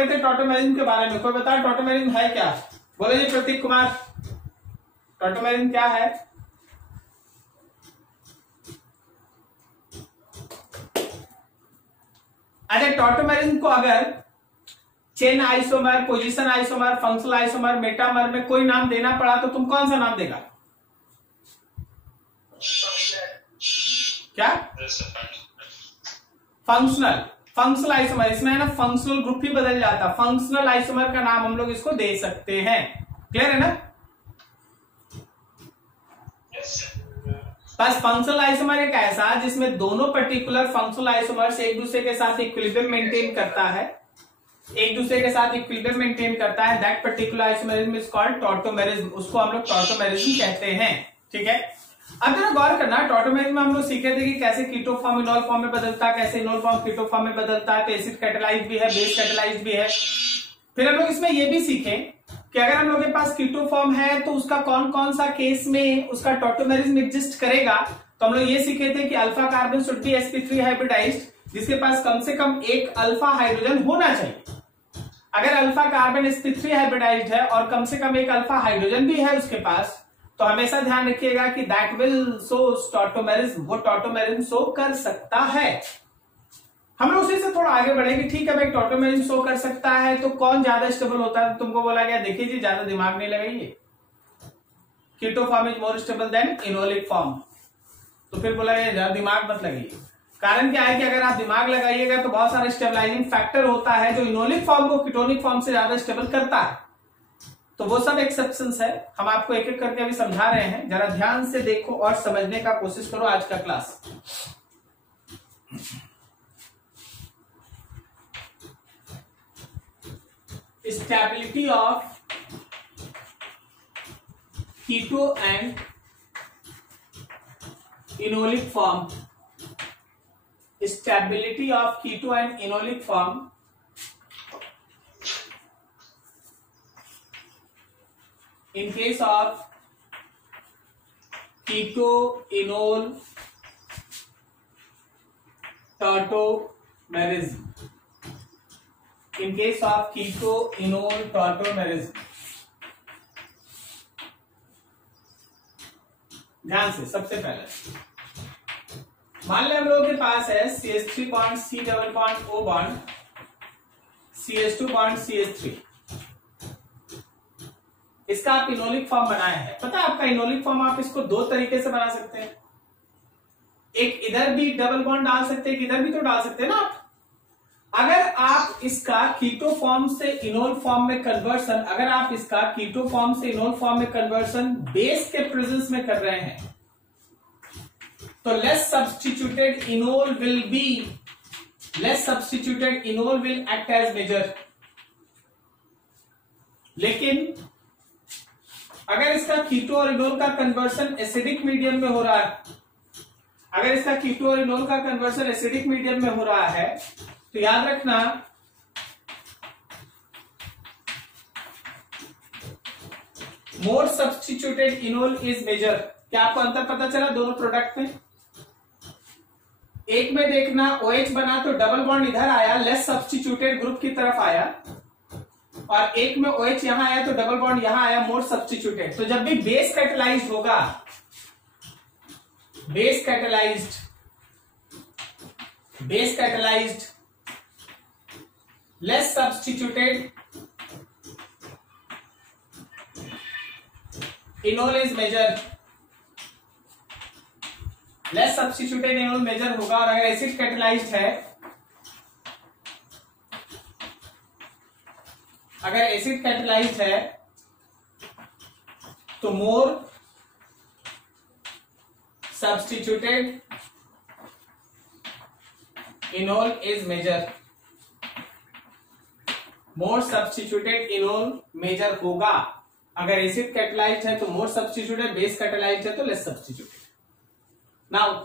पढ़े थे टॉटोमेरिज्म के बारे में, कोई बताए टॉटोमेरिज्म है क्या? बोले जी प्रतीक कुमार, टॉटोमेरिज्म क्या है? अच्छा, टॉटोमेरिज्म को अगर chain isomer, position isomer, functional isomer, metamer में कोई नाम देना पड़ा तो तुम कौन सा नाम देगा? क्या? Functional isomer. इसमें है ना फंक्शनल ग्रुप ही बदल जाता, फंक्शनल आइसोमर का नाम हम लोग इसको दे सकते हैं। क्लियर है ना? बस फंक्शनल आइसोमर एक ऐसा जिसमें दोनों पर्टिकुलर फंक्शनल आइसोमर्स एक दूसरे के साथ इक्विलिब्रियम मेंटेन करता है, that particular isomerism is called tautomerism. उसको हम लोग टॉटोमेरिज्म कहते हैं। ठीक है, अब जरा गौर करना, टॉटोमेरिज्म में हम लोग सीखे थे कि कैसे कीटो फॉर्म इनोल फॉर्म में बदलता है, कैसे इनोल फॉर्म कीटो फॉर्म में बदलता है, तो एसिड कैटालाइज्ड भी है, बेस कैटालाइज्ड भी है। फिर हम लोग इसमें ये भी सीखे कि अगर हम लोग के पास कीटो फॉर्म है तो उसका कौन कौन सा केस में उसका टॉटोमेरिज्म एग्जिस्ट करेगा। तो हम लोग ये सीखे थे कि alpha carbon should be sp3 hybridised, जिसके पास कम से कम एक अल्फा हाइड्रोजन होना चाहिए। अगर अल्फा कार्बन sp3 हाइब्रिडाइज्ड है और कम से कम एक अल्फा हाइड्रोजन भी है उसके पास, तो हमेशा ध्यान रखिएगा कि दैट विल शो टॉटोमेरिज्म, वो टॉटोमेरिज्म शो कर सकता है। हम लोग उसी से थोड़ा आगे बढ़ेंगे। ठीक है भाई, टॉटोमेरिज्म शो कर सकता है तो कौन ज्यादा स्टेबल होता है? तुमको बोला गया, देखिए जी ज्यादा दिमाग नहीं लगाइए, keto form is more stable than enolic form. तो फिर बोला गया ज्यादा दिमाग मत लगाइए। कारण क्या है कि अगर आप दिमाग लगाइएगा तो बहुत सारे स्टेबलाइजिंग फैक्टर होता है जो इनोलिक फॉर्म को कीटोनिक फॉर्म से ज्यादा स्टेबल करता है। तो वो सब एक्सेप्शंस है, हम आपको एक एक करके अभी समझा रहे हैं। जरा ध्यान से देखो और समझने का कोशिश करो आज का class. Stability of keto and enolic form, stability of keto and enolic form in case of keto enol tautomerism, in case of keto enol tautomerism, ध्यान से सबसे पहले मान लें हम लोगों के पास है CH3 bond C double bond O bond CH2 bond CH3, इसका आप इनोलिक फॉर्म बनाया है। पता है आपका इनोलिक फॉर्म आप इसको दो तरीके से बना सकते हैं, एक इधर भी डबल बॉन्ड डाल सकते हैं, एक इधर भी तो डाल सकते हैं ना आप। अगर आप इसका कीटो फॉर्म से इनोल फॉर्म में कन्वर्सन, अगर आप इसका कीटो फॉर्म से इनोल फॉर्म में कन्वर्सन बेस के प्रेजेंस में कर रहे हैं तो less substituted enol will act as major. लेकिन अगर इसका कीटो और इनोल का कन्वर्सन एसिडिक मीडियम में हो रहा है, अगर इसका कीटो और इनोल का कन्वर्सन एसिडिक मीडियम में हो रहा है तो याद रखना more substituted enol is major. क्या आपको अंतर पता चला दोनों प्रोडक्ट में? एक में देखना OH बना तो डबल बॉन्ड इधर आया, लेस सब्स्टिट्यूटेड ग्रुप की तरफ आया, और एक में OH यहां आया तो डबल बॉन्ड यहां आया, मोर सब्स्टिट्यूटेड। तो जब भी बेस कैटालाइज्ड होगा, base catalysed less substituted enol is major, less substituted enol major होगा। और अगर एसिड कैटालाइज्ड है, अगर एसिड कैटालाइज्ड है तो more substituted enol is major, more substituted enol major होगा। अगर एसिड कैटालाइज्ड है तो मोर सब्स्टिट्यूटेड, बेस कैटालाइज्ड है तो लेस सब्स्टिट्यूटेड। नाउ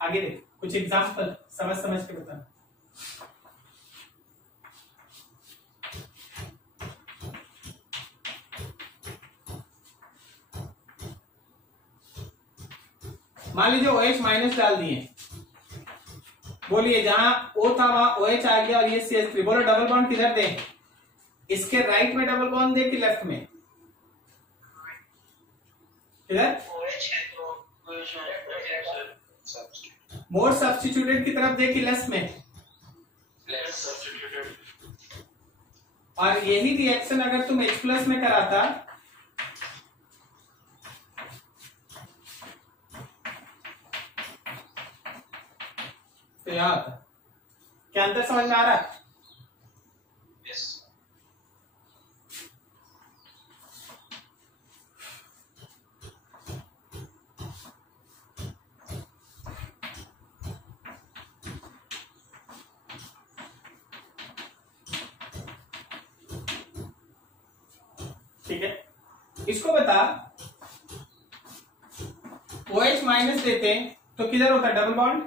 आगे देख कुछ एग्जांपल समझ के बताना। मान लीजिए OH माइनस डाल दिए, बोलिए जहां O था वहां OH आ गया और ये CH3, बोलो डबल बॉन्ड किधर दें? इसके राइट में डबल बॉन्ड दे कि लेफ्ट में? किधर? मोर सब्स्टिट्यूटेड की तरफ दे कि लेस में? और यही रिएक्शन अगर तुम H प्लस में कराता तो यहां आता। क्या अंतर समझ में आ रहा है? ठीक है, इसको बता OH माइनस देते हैं तो किधर होता है डबल बॉन्ड?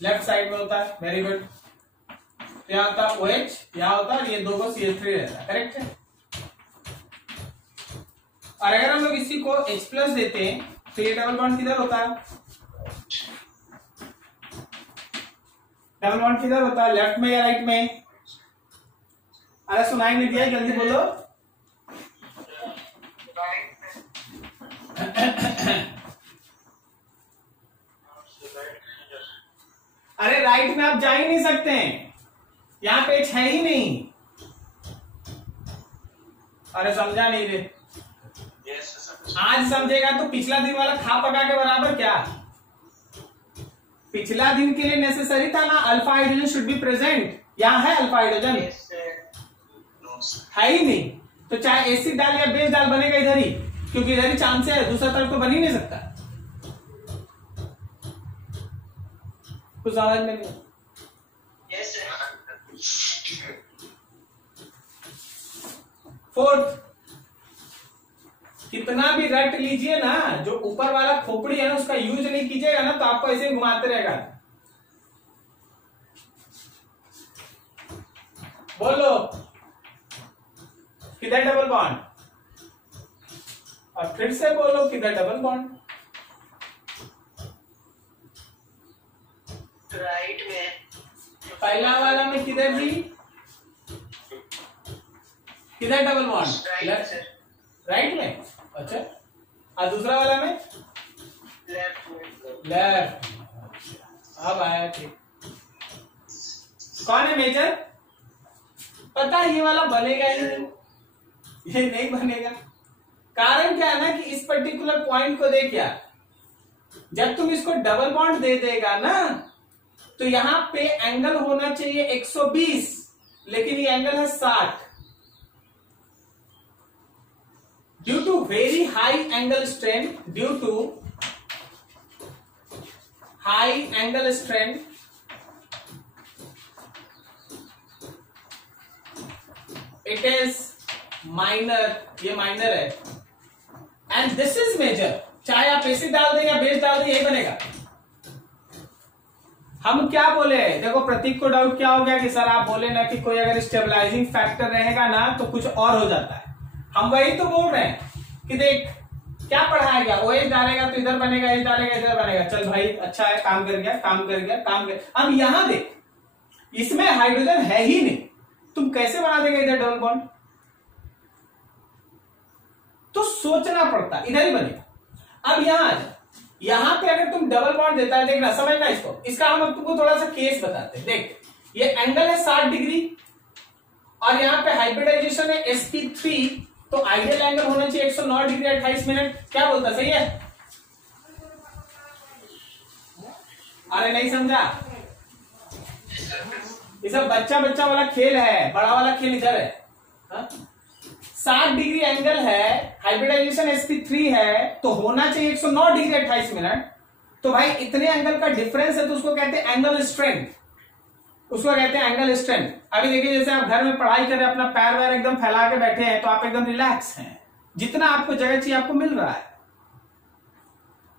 लेफ्ट साइड में होता है। Very good. तो यहां होता OH, यहां होता है, ये दो को CH3 रहता है। करेक्ट है। और अगर हम लोग इसी को H प्लस देते हैं तो ये डबल बॉन्ड किधर होता है? डबल बॉन्ड किधर होता है? लेफ्ट में या राइट में? अरे सुनाई नहीं दिया, जल्दी बोलो। अरे राइट में आप जा ही नहीं सकते हैं, यहां पे है ही नहीं। अरे समझा नहीं रे? आज समझेगा तो पिछला दिन वाला खा पका के बराबर क्या? पिछला दिन के लिए नेसेसरी था ना alpha hydrogen should be present. यहां है अल्फा हाइड्रोजन? है ही नहीं। तो चाहे एसिड डाल या बेस डाल बनेगा इधर ही, क्योंकि इधर ही चांस है, दूसरा तरफ तो बन ही नहीं सकता। कुछ समझ में नहीं? फोर्थ, कितना भी रट लीजिए ना, जो ऊपर वाला खोपड़ी है ना उसका यूज नहीं कीजिएगा ना तो आपको ऐसे घुमाते रहेगा। बोलो किधर डबल बॉन्ड? और फिर से बोलो किधर डबल बॉन्ड? राइट में। पहला वाला में किधर जी? किधर डबल बॉन्ड? राइट में। अच्छा, और दूसरा वाला में? लेफ्ट में। लेफ्ट। अब आया ठीक। कौन है मेजर? पता है ये वाला बनेगा ही नहीं, ये नहीं बनेगा। कारण क्या है ना कि इस पर्टिकुलर पॉइंट को देख यार, जब तुम इसको डबल बॉन्ड दे देगा ना तो यहां पे एंगल होना चाहिए 120, लेकिन ये एंगल है 60। Due to very high angle strength, due to high angle strength it is minor, ये माइनर है, एंड दिस इज मेजर। चाहे आप एसिड डाल दें या बेस डाल दें यही बनेगा। हम क्या बोले? देखो प्रतीक को डाउट क्या हो गया कि सर आप बोले ना कि कोई अगर स्टेबलाइजिंग फैक्टर रहेगा ना तो कुछ और हो जाता है। हम वही तो बोल रहे हैं कि देख क्या पढ़ाया गया, OH डालेगा तो इधर बनेगा, H डालेगा इधर बनेगा। चल भाई अच्छा है, काम कर गया, काम कर गया, काम कर। अब यहां देख, इसमें हाइड्रोजन है ही नहीं, तुम कैसे बना देगा इधर डबल बॉन्ड? तो सोचना पड़ता, इधर ही बनेगा। अब यहां आ जा, यहां पे अगर तुम डबल बॉन्ड देता है, देखना समझना इसको, इसका हम अब तुमको थोड़ा सा केस बताते हैं। देख ये एंगल है 60 डिग्री और यहां पे हाइब्रिडाइजेशन है sp3, तो आइडियल एंगल होना चाहिए 109 डिग्री 28 मिनट। क्या बोलता, सही है? अरे नहीं समझा? ये सब बच्चा बच्चा वाला खेल है, बड़ा वाला खेल इधर है। 60 डिग्री एंगल है, हाइब्रिडाइजेशन sp3 है, तो होना चाहिए 109 डिग्री 28 मिनट। तो भाई इतने एंगल का डिफरेंस है तो उसको कहते हैं एंगल स्ट्रेंथ, उसको कहते हैं एंगल स्ट्रेंथ। अभी देखिए जैसे आप घर में पढ़ाई कर रहे हैं, अपना पैर वैर एकदम फैला के बैठे हैं तो आप एकदम रिलैक्स हैं, जितना आपको जगह चाहिए आपको मिल रहा है।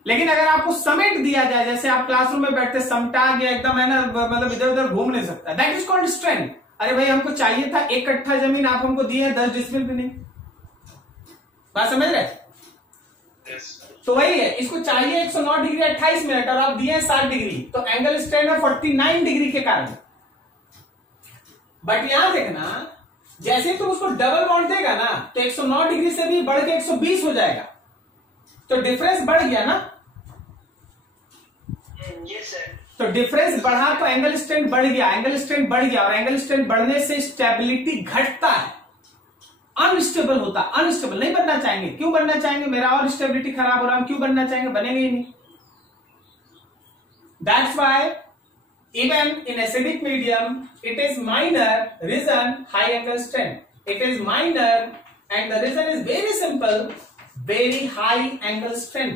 लेकिन अगर आपको समेट दिया जाए, जैसे आप क्लासरूम में बैठते समटा गया एकदम है ना, मतलब इधर उधर घूम नहीं सकता, दैट इज कॉल्ड स्ट्रेंथ। अरे भाई हमको चाहिए था 1 कट्ठा जमीन, आप हमको दिए 10 डिसमिल भी नहीं। बात समझ रहे? तो वही है, इसको चाहिए 109 डिग्री 28 मिनट और आप दिए हैं 60 डिग्री, तो एंगल स्ट्रेन है 49 डिग्री के कारण। बट यहां देखना, जैसे तुम उसको डबल बॉन्ड देगा ना तो 109 डिग्री से भी बढ़ के 120 हो जाएगा, तो डिफरेंस बढ़ गया ना। Yes sir. तो डिफरेंस बढ़ा तो एंगल स्ट्रेन बढ़ गया, एंगल स्ट्रेन बढ़ गया, और एंगल स्ट्रेन बढ़ने से स्टेबिलिटी घटता है, अनस्टेबल होता, अनस्टेबल नहीं बनना चाहेंगे। क्यों बनना चाहेंगे? मेरा और स्टेबिलिटी खराब हो रहा है, क्यों बनना चाहेंगे? बनेंगे ही नहीं। That's why even in acidic medium it is minor reason high angle strain. It is minor and the reason is very simple, very high angle strain.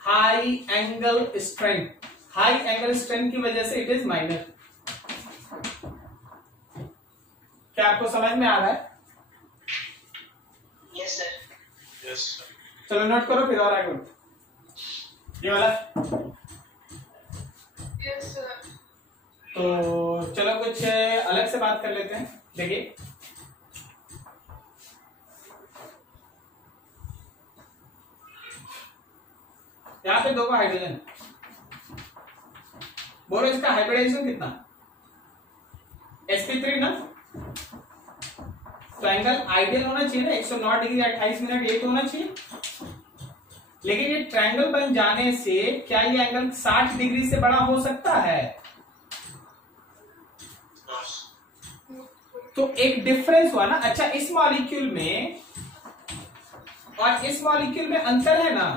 High angle strain, high angle strain की वजह से it is minor. क्या आपको समझ में आ रहा है? Yes sir. Yes चलो नोट करो फिर और आगे बढ़ो। ये वाला यस सर। तो चलो कुछ अलग से बात कर लेते हैं। देखिए यहां पे दो का हाइड्रोजन, बोलो इसका हाइब्रिडाइजेशन कितना? sp3 ना, तो एंगल आइडियल होना चाहिए ना 109 डिग्री 28 मिनट, ये तो होना चाहिए। लेकिन ये ट्रायंगल बन जाने से क्या ये एंगल 60 डिग्री से बड़ा हो सकता है? तो एक डिफरेंस हुआ ना। अच्छा, इस मॉलिक्यूल में और इस मॉलिक्यूल में अंतर है ना।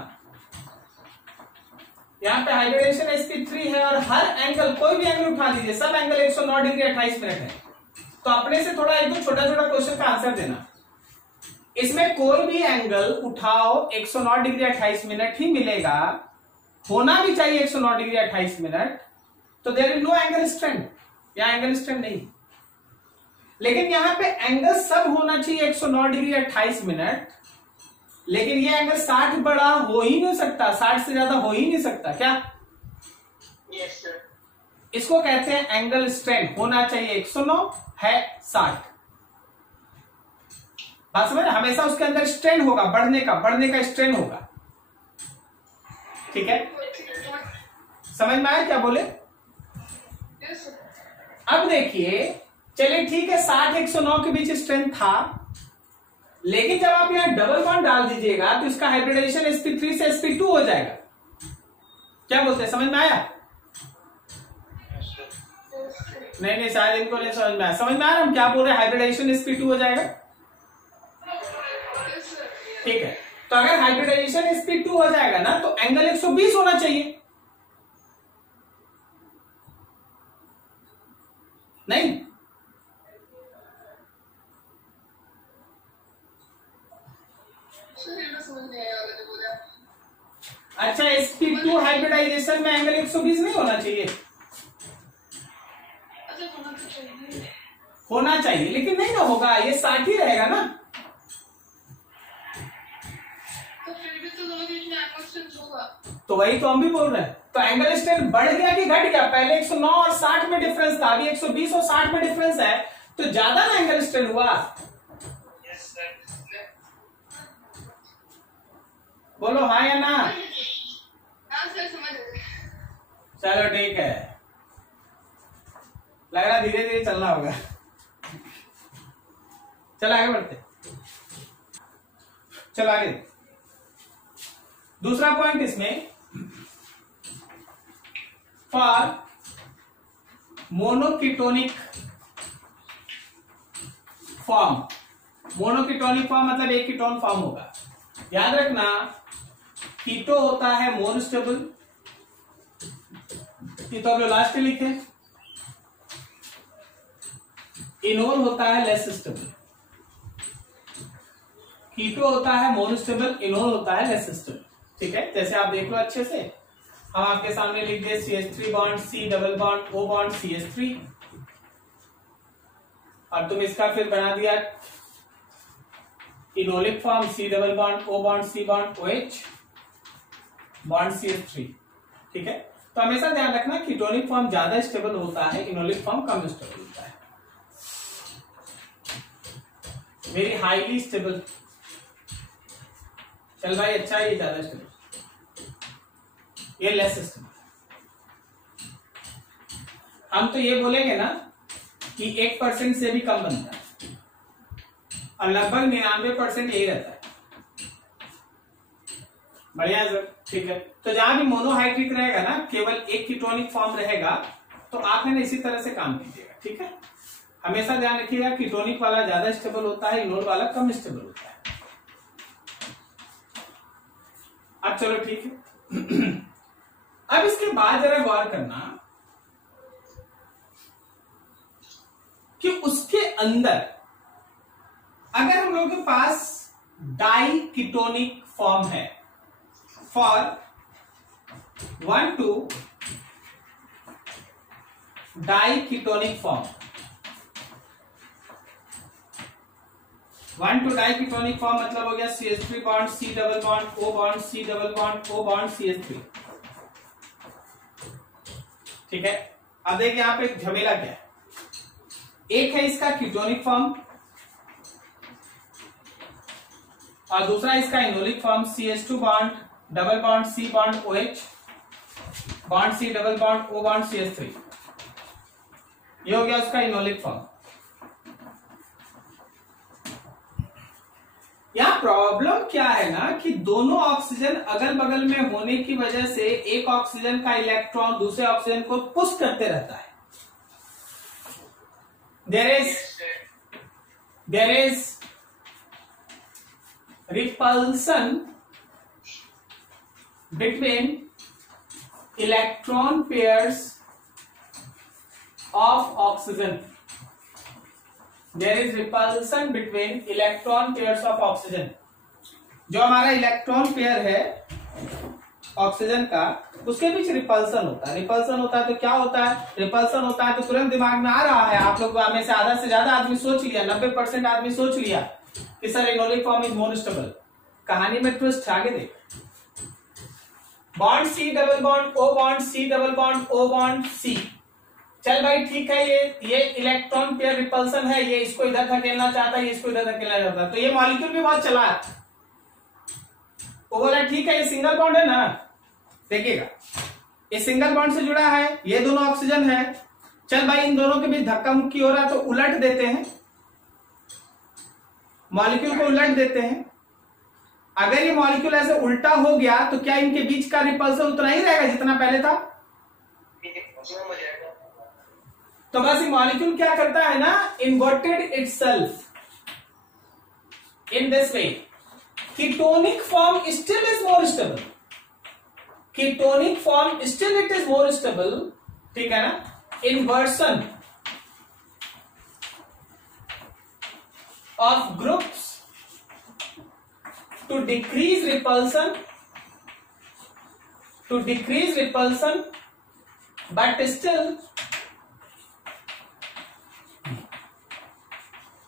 यहां पे हाइब्रिडेशन sp3 है और हर एंगल, कोई भी एंगल उठा लीजिए, सब एंगल 109 डिग्री 28 मिनट है। तो अपने से थोड़ा एक दो छोटा छोटा क्वेश्चन का आंसर देना। इसमें कोई भी एंगल उठाओ 109 डिग्री 28 मिनट ही मिलेगा, होना भी चाहिए 109 डिग्री 28 मिनट, तो there is no angle strain, या एंगल स्ट्रेन नहीं। लेकिन यहां पे एंगल सब होना चाहिए 109 डिग्री 28 मिनट, लेकिन ये एंगल 60 बड़ा हो ही नहीं सकता, 60 से ज्यादा हो ही नहीं सकता। क्या? Yes sir. इसको कहते हैं एंगल स्ट्रेन। होना चाहिए 109, है 60। बात समझ? हमेशा उसके अंदर स्ट्रेन होगा, बढ़ने का स्ट्रेन होगा। ठीक है, समझ में आया क्या बोले? Yes sir. अब देखिए, चलिए ठीक है, 60 109 के बीच स्ट्रेन था, लेकिन जब आप यहां डबल बॉन्ड डाल दीजिएगा तो इसका हाइब्रिडाइजेशन sp3 से sp2 हो जाएगा। क्या बोलते हैं? समझ में आया? नहीं, शायद इनको नहीं समझ में आया। समझ में आ रहा हम क्या बोल रहे हैं? हाइब्रिडाइजेशन sp2 हो जाएगा। ठीक है, तो अगर हाइब्रिडाइजेशन sp2 हो जाएगा ना तो एंगल 120 होना चाहिए, नहीं? अच्छा, sp2 हाइब्रिडाइजेशन में एंगल 120 नहीं होना चाहिए? होना चाहिए, लेकिन नहीं ना होगा, ये 60 ही रहेगा ना। तो वही तो हम भी बोल रहे हैं। तो एंगल स्ट्रेन बढ़ गया कि घट गया? पहले 109 और 60 में डिफरेंस था, अभी 120 और 60 में डिफरेंस है, तो ज्यादा ना एंगल स्ट्रेन हुआ। Yes sir. बोलो हाँ या ना? हाँ सर, समझ गए। चलो ठीक है, लग रहा धीरे धीरे चलना होगा। चलो आगे बढ़ते, चलो आगे। दूसरा पॉइंट इसमें, फॉर मोनोकीटोनिक फॉर्म। मोनोकीटोनिक फॉर्म मतलब एक कीटोन फॉर्म होगा। याद रखना, कीटो होता है मोर स्टेबल, ये तो आप लोग लास्ट में लिखे। इनोल होता है लेस स्टेबल। कीटो होता है मोर स्टेबल, इनोल होता है लेस स्टेबल। ठीक है, जैसे आप देख लो अच्छे से, हम आपके सामने लिख दे CH3 bond, C double bond, O bond, CH3, और तुम इसका फिर बना दिया enolic form, C double bond, O bond, C bond, OH bond, CH3। ठीक है, तो हमेशा ध्यान रखना कीटोनिक फॉर्म ज्यादा स्टेबल होता है, इनोलिक फॉर्म कम स्टेबल होता है। Very highly stable. चल भाई अच्छा है, ये ज्यादा स्टेबल, ये लेस स्टेबल। हम तो ये बोलेंगे ना कि 1% से भी कम बनता है और लगभग 99% यही रहता है। बढ़िया है सर, ठीक है। तो जहां भी मोनोहाइड्रिक रहेगा ना, केवल एक कीटोनिक फॉर्म रहेगा, तो आप है ना इसी तरह से काम कीजिएगा, ठीक है। हमेशा ध्यान रखिएगा कीटोनिक वाला ज्यादा स्टेबल होता है, इनोल वाला कम स्टेबल होता है। अब चलो ठीक है। अब इसके बाद जरा गौर करना कि उसके अंदर अगर हम लोगों के पास डाई कीटोनिक फॉर्म है फॉर 1 to diketonic form, 1 to diketonic form मतलब हो गया CH3 bond C double bond O bond C double bond O bond CH3, ठीक है। अब देखिए यहां पे झमेला क्या है, एक है इसका कीटोनिक फॉर्म और दूसरा इसका enolic form CH2 bond double bond C bond OH bond C double bond O bond CH3, ये हो गया उसका इनोलिक फॉर्म। यहां प्रॉब्लम क्या है ना कि दोनों ऑक्सीजन अगल बगल में होने की वजह से एक ऑक्सीजन का इलेक्ट्रॉन दूसरे ऑक्सीजन को पुश करते रहता है। there is repulsion between electron pairs of oxygen. There is repulsion between electron pairs of oxygen. जो हमारा इलेक्ट्रॉन पेयर है ऑक्सीजन का, उसके बीच रिपल्सन होता है। रिपल्सन होता है तो क्या होता है, रिपल्सन होता है तो तुरंत दिमाग में आ रहा है, आप लोग में से आधा से ज्यादा आदमी सोच लिया, 90% आदमी सोच लिया कि sir enolic form is more stable. कहानी में ट्विस्ट आगे देख, bond C double bond O bond C double bond O bond C, चल भाई ठीक है, ये इलेक्ट्रॉन पेयर रिपल्सन है, ये इसको इधर धकेलना चाहता है, ये इसको इधर धकेलना चाहता है, तो ये मॉलिक्यूल भी बहुत चालाक, वो बोला ठीक है ये सिंगल बॉन्ड है ना, देखिएगा ये सिंगल बॉन्ड से जुड़ा है, ये दोनों ऑक्सीजन है, चल भाई इन दोनों के बीच धक्का मुक्की हो रहा है तो उलट देते हैं, मॉलिक्यूल को उलट देते हैं। अगर ये मॉलिक्यूल ऐसे उल्टा हो गया तो क्या इनके बीच का रिपल्सन उतना ही रहेगा जितना पहले था? तो बस ये मॉलिक्यूल क्या करता है ना, inverted itself in this way, ketonic form still is more stable, ketonic form still it is more stable, ठीक है ना। Inversion of groups to decrease repulsion, but still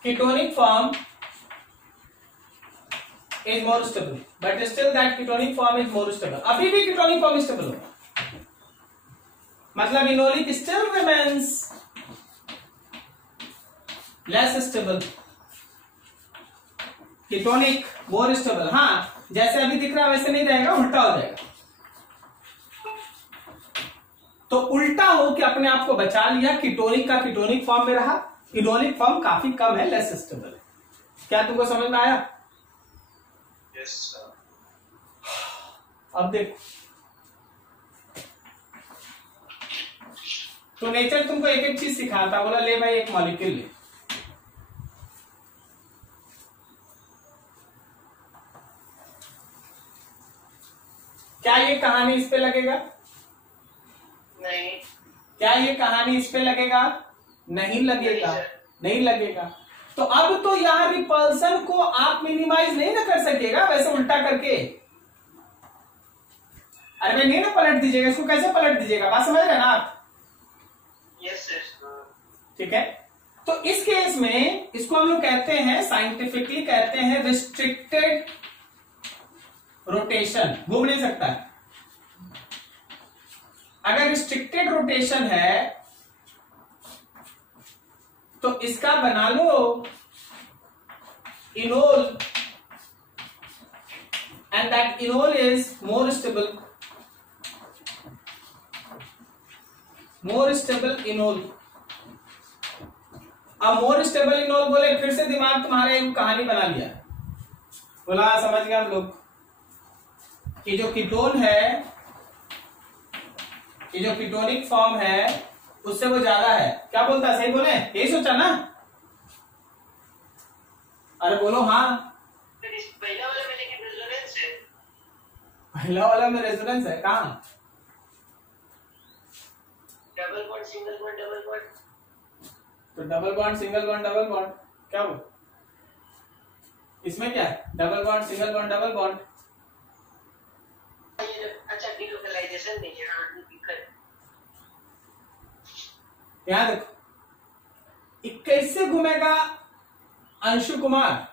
ketonic form is more stable, but still that ketonic form is more stable. अभी भी ketonic form stable होगा, मतलब enolic still remains less stable, ketonic more stable. हाँ जैसे अभी दिख रहा है वैसे नहीं रहेगा, उल्टा हो जाएगा। तो उल्टा हो कि अपने आप को बचा लिया, कीटोनिक का कीटोनिक फॉर्म में रहा, इनोलिक फॉर्म काफी कम है, लेस स्टेबल है। क्या तुमको समझ में आया? Yes sir. अब देखो तो नेचर तुमको एक एक चीज सिखाता, बोला ले भाई एक मॉलिक्यूल ले, क्या ये कहानी इस पे लगेगा? नहीं। क्या ये कहानी इस पे लगेगा? नहीं लगेगा, नहीं लगेगा। तो अब तो यहाँ रिपल्सन को आप मिनिमाइज नहीं ना कर सकेगा वैसे उल्टा करके, अरे भाई नहीं ना पलट दीजिएगा, इसको कैसे पलट दीजिएगा, बात समझ रहे ना आप? यस ठीक है। तो इस केस में इसको हम लोग कहते हैं, साइंटिफिकली कहते हैं रिस्ट्रिक्टेड रोटेशन, घूम नहीं सकता है। अगर रिस्ट्रिक्टेड रोटेशन है तो इसका बना लो enol and that enol is more stable enol. अब मोर स्टेबल इनोल बोले, फिर से दिमाग तुम्हारे एक कहानी बना लिया, बोला समझ गए हम लोग कि जो कीटोन है, ये जो कीटोनिक फॉर्म है उससे वो ज्यादा है. क्या बोलता है, सही बोले, यही सोचा ना? अरे बोलो हाँ. पहला वाला में लेकिन रेजोनेंस है. पहला वाला में रेजोनेंस है कहाँ? Double bond single bond double bond. तो double bond single bond double bond क्या हो, इसमें क्या है? Double bond single bond double bond. अच्छा डिलोकलाइजेशन नहीं है. हाँ दिक्कत. यहाँ देखो 21 से घूमेगा अंशु कुमार.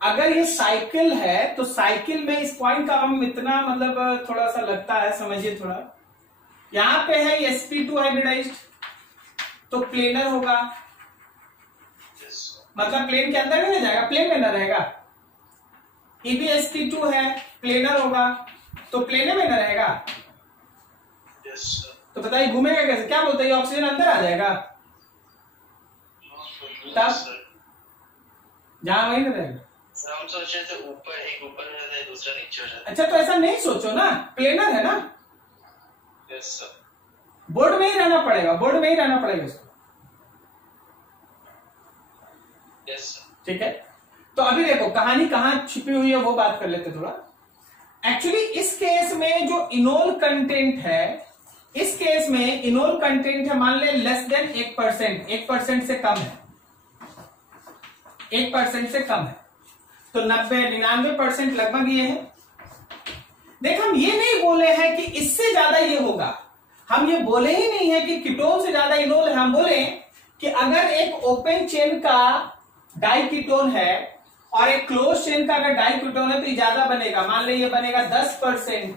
अगर ये साइकिल है तो साइकिल में इस पॉइंट का हम इतना मतलब थोड़ा सा लगता है, समझिए थोड़ा. यहां पे है sp2 हाइब्रिडाइज्ड, तो प्लेनर होगा, मतलब प्लेन के अंदर नहीं जाएगा, प्लेन में न रहेगा. EbSp2 है, प्लेनर होगा, तो प्लेन में न रहेगा. तो बताइए घूमेगा कैसे? क्या बोलते हैं, ऑक्सीजन अंदर आ जाएगा तब जहां वही न रहेगा. हम सोचे थे ऊपर, एक ऊपर रहता है दूसरा नीचे हो जाता है. अच्छा तो ऐसा नहीं सोचो ना, प्लेनर है ना. Yes sir. बोर्ड में ही रहना पड़ेगा, बोर्ड में ही रहना पड़ेगा इसको. Yes sir. ठीक है, तो अभी देखो कहानी कहां छिपी हुई है वो बात कर लेते थोड़ा. एक्चुअली इस केस में जो इनोल कंटेंट है, इस केस में इनोल कंटेंट है मान ले लेस देन 1%, 1% से कम है, 1% से कम है, तो 90-99% लगभग ये है. देख हम ये नहीं बोले हैं कि इससे ज्यादा ये होगा, हम ये बोले ही नहीं है कि कीटोन से ज्यादा इनोल है. हम बोले कि अगर एक ओपन चेन का डाइकीटोन है और एक क्लोज चेन का अगर डाइकीटोन है तो ये ज्यादा बनेगा. मान ले ये बनेगा 10%,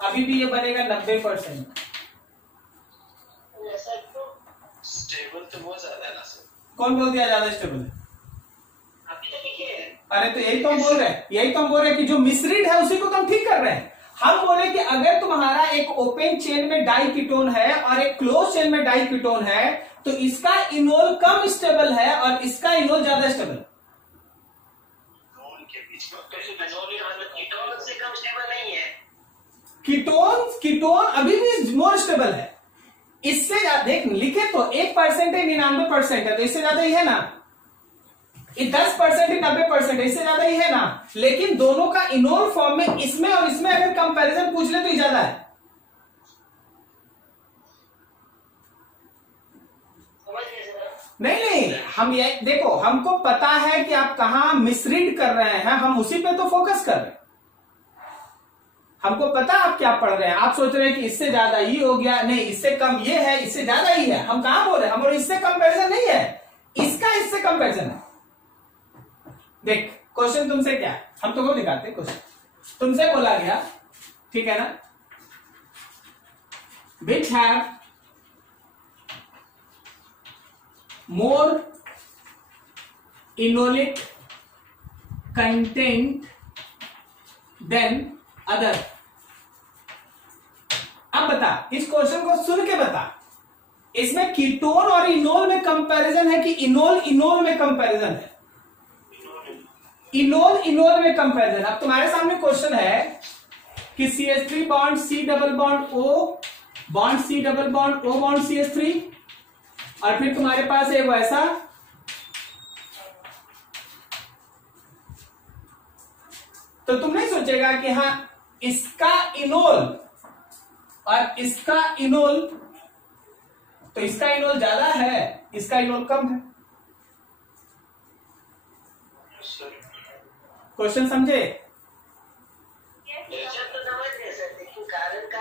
अभी भी ये बनेगा 90%. स्टेबल तो बहुत ज्यादा है ना सर. कौन बोल दिया ज्यादा स्टेबल है? अभी तो लिखे हैं. अरे तो यही तो हम बोल रहे हैं, यही तो हम बोल रहे हैं कि जो मिसरीड है उसी को तो हम ठीक कर रहे हैं. हम बोले कि अगर तुम्हारा एक ओपन चेन में डाइकीटोन है और एक क्लोज चेन में डाइकीटोन है तो इसका इनोल कम स्टेबल है और इसका इनोल ज्यादा स्टेबल. के बीच में कीटोन से कम स्टेबल नहीं है. कीटोन अभी भी मोर स्टेबल है. इससे देख लिखे तो 1% है, 99% है, तो इससे ज्यादा ही है ना. ये 10% है, 90% है, इससे ज्यादा ही है ना. लेकिन दोनों का इनोल फॉर्म में इसमें और इसमें अगर कंपैरिजन पूछ ले तो ये ज्यादा है. नहीं हम ये देखो, हमको पता है कि आप कहां मिसरीड कर रहे हैं, हम उसी पे तो फोकस कर रहे हैं. हमको पता आप क्या पढ़ रहे हैं. आप सोच रहे हैं कि इससे ज्यादा ये हो गया, नहीं इससे कम ये है, इससे ज्यादा ही है. हम कहां बोल रहे हैं, हम बोल इससे कंपैरिजन नहीं है, इसका इससे कंपैरिजन है. देख क्वेश्चन तुमसे क्या है, हम तो वो दिखाते क्वेश्चन. तुमसे बोला गया, ठीक है ना, which have more enolic content than other. अब बता, इस क्वेश्चन को सुन के बता, इसमें कीटोन और इनोल में कंपैरिजन है कि इनोल में कंपैरिजन है? इनोल में कंपैरिजन. अब तुम्हारे सामने क्वेश्चन है कि CH3 bond C double bond O bond C double bond O bond CH3, और फिर तुम्हारे पास एक वैसा तो तुम नहीं सोचेगा कि हाँ इसका इनोल और इसका इनोल, तो इसका इनोल ज्यादा है, इसका इनोल कम है. क्वेश्चन समझे? तो समझ गए सर, लेकिन कारण का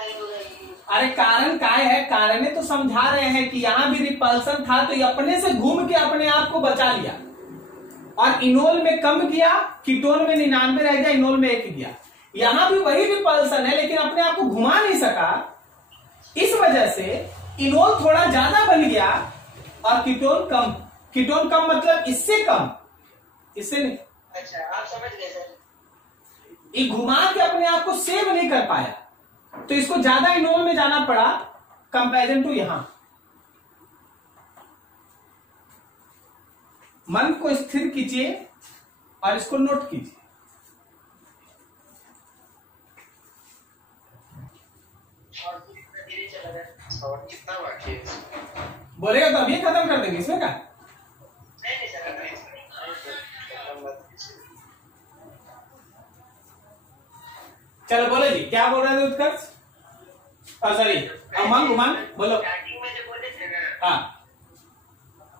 अरे कारण काय है, कारण तो समझा रहे हैं कि यहां भी रिपल्सन था तो ये अपने से घूम के अपने आप को बचा लिया और इनोल में कम किया, कीटोन में 99 रह गया, इनोल में 1 गया. यहां भी वही रिपल्सन है लेकिन अपने आप को घुमा नहीं सका, इस वजह से इनोल थोड़ा ज्यादा बन गया और कीटोन कम. कीटोन कम मतलब इससे कम, इससे नहीं. अच्छा आप समझ गए सर. ये घुमा के अपने आप को सेव नहीं कर पाया, तो इसको ज्यादा इनोल में जाना पड़ा कंपेरिजन टू यहां। मन को स्थिर कीजिए और इसको नोट कीजिए। कितना बाकी है? बोलेगा तो अभी खत्म कर देंगे, इसमें क्या। नहीं सर, चलो बोलो जी, क्या बोल रहे थे उत्कर्ष? सॉरी उमंग बोलो। स्टार्टिंग में जो बोले थे ना, हाँ,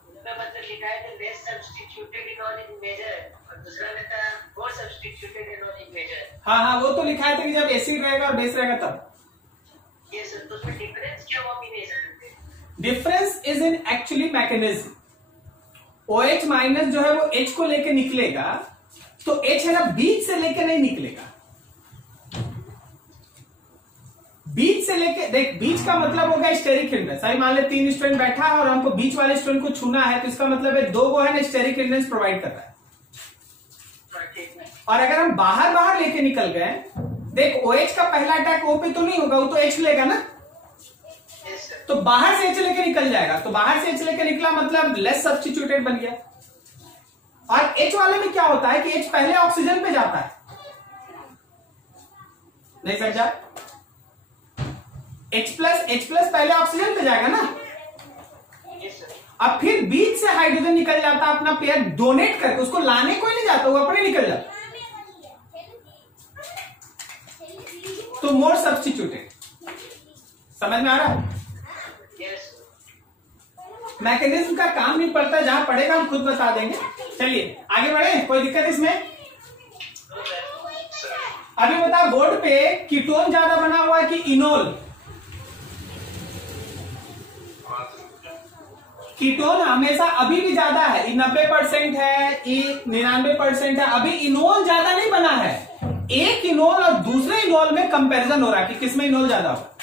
उसमें मतलब लिखा है कि लेस सब्स्टिट्यूटेड इनोलिक मेजर, और दूसरा में था मोर सब्स्टिट्यूटेड इनोलिक मेजर। हाँ, वो तो लिखा है था कि जब एसिड रहेगा और बेस रहेगा तब। ये सर, तो उसमें डिफरेंस क्या हुआ भी नहीं सकते। Difference is in actually mechanism. OH minus जो है वो H को लेके निकलेगा, तो H है ना बीच से लेके नहीं निकलेगा। बीच से लेके देख, बीच का मतलब होगा स्टेरिक हिंड्रेंस। अभी मान ले 3 स्टूडेंट बैठा है और हमको बीच वाले स्टूडेंट को छूना है, तो इसका मतलब है 2 को है ना स्टेरिक हिंड्रेंस प्रोवाइड कर रहा है। और अगर हम बाहर बाहर लेके निकल गए, देख OH का पहला अटैक O पे तो नहीं होगा, वो तो H लेगा ना, तो बाहर से H लेके निकल जाएगा। तो बाहर से H लेके निकला मतलब लेस सब्स्टिट्यूटेड बन गया। और H वाले में क्या होता है कि H पहले ऑक्सीजन पे जाता है, नहीं समझा। H प्लस पहले ऑक्सीजन पे जाएगा ना, अब फिर बीच से हाइड्रोजन निकल जाता है अपना पेयर डोनेट करके, उसको लाने कोई नहीं जाता, वो अपने निकल जाता। तो मोर सब्स्टिट्यूटेड, समझ में आ रहा है। मैकेनिज्म का काम नहीं पड़ता, जहां पड़ेगा हम खुद बता देंगे। चलिए आगे बढ़े, कोई दिक्कत इसमें। अभी बता, बोर्ड पे कीटोन ज्यादा बना हुआ है कि इनोल? कीटोन हमेशा अभी भी ज्यादा है, 90% है, 99% है। अभी इनोल ज्यादा नहीं बना है, एक इनोल और दूसरे इनोल में कंपैरिजन हो रहा है कि किसमें इनोल ज्यादा हो।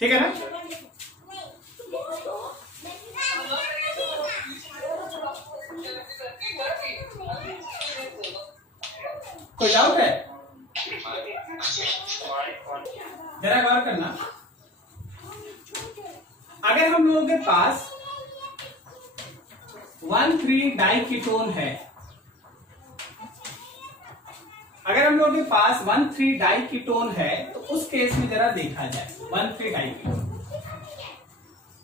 ठीक है ना। कोई डाउट है? जरा गौर करना, अगर हम लोगों के पास 1,3 डाइकीटोन है, अगर हम लोगों के पास 1,3 डाइकीटोन है, तो उस केस में जरा देखा जाए 1,3 डाइकीटोन।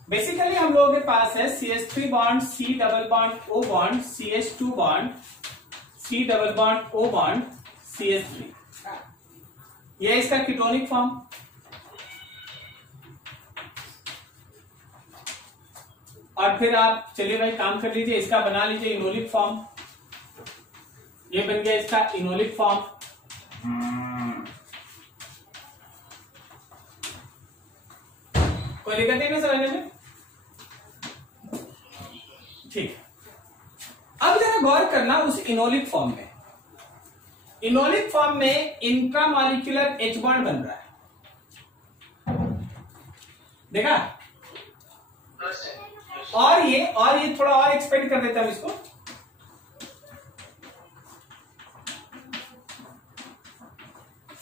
बेसिकली हम लोगों के पास है CH3 bond, C double bond O bond, CH2 bond, C double bond O bond, CH3। ये इसका कीटोनिक फॉर्म। और फिर आप चलिए भाई काम कर लीजिए, इसका बना लीजिए इनोलिक फॉर्म। ये बन गया इसका इनोलिक फॉर्म। कोई दिक्कत नहीं ना समझने में? ठीक। अब जरा गौर करना उस इनोलिक फॉर्म में। इनोलिक फॉर्म में इंट्रामॉलिक्यूलर H बॉन्ड बन रहा है, देखा। और ये थोड़ा और एक्सपेंड कर देते हैं हम इसको।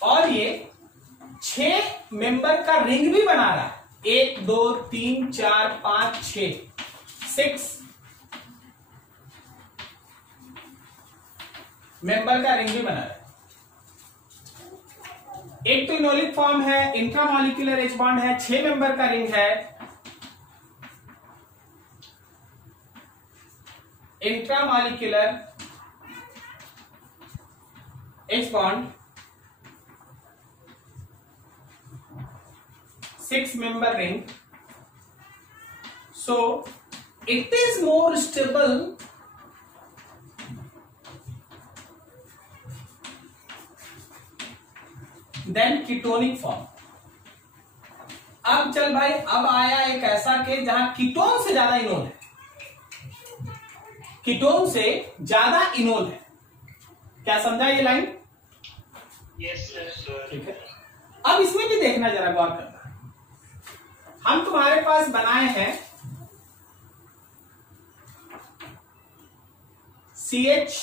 और ये 6 मेंबर का रिंग भी बना रहा है, 1 2 3 4 5 6 मेंबर का रिंग भी बना रहा है। एक तो इनोलिक फॉर्म है, इंट्रामॉलिक्यूलर H बॉन्ड है, 6 मेंबर का रिंग है। Intramolecular H bond, 6 member ring, so it is more stable than ketonic form। अब चल भाई, अब आया एक ऐसा केस जहां कीटोन से ज्यादा इनोल है, कीटोन से ज्यादा इनोल है। क्या समझा ये लाइन? Yes sir. ठीक है। अब इसमें भी देखना, जरा गौर करना। हम तुम्हारे पास बनाए हैं CH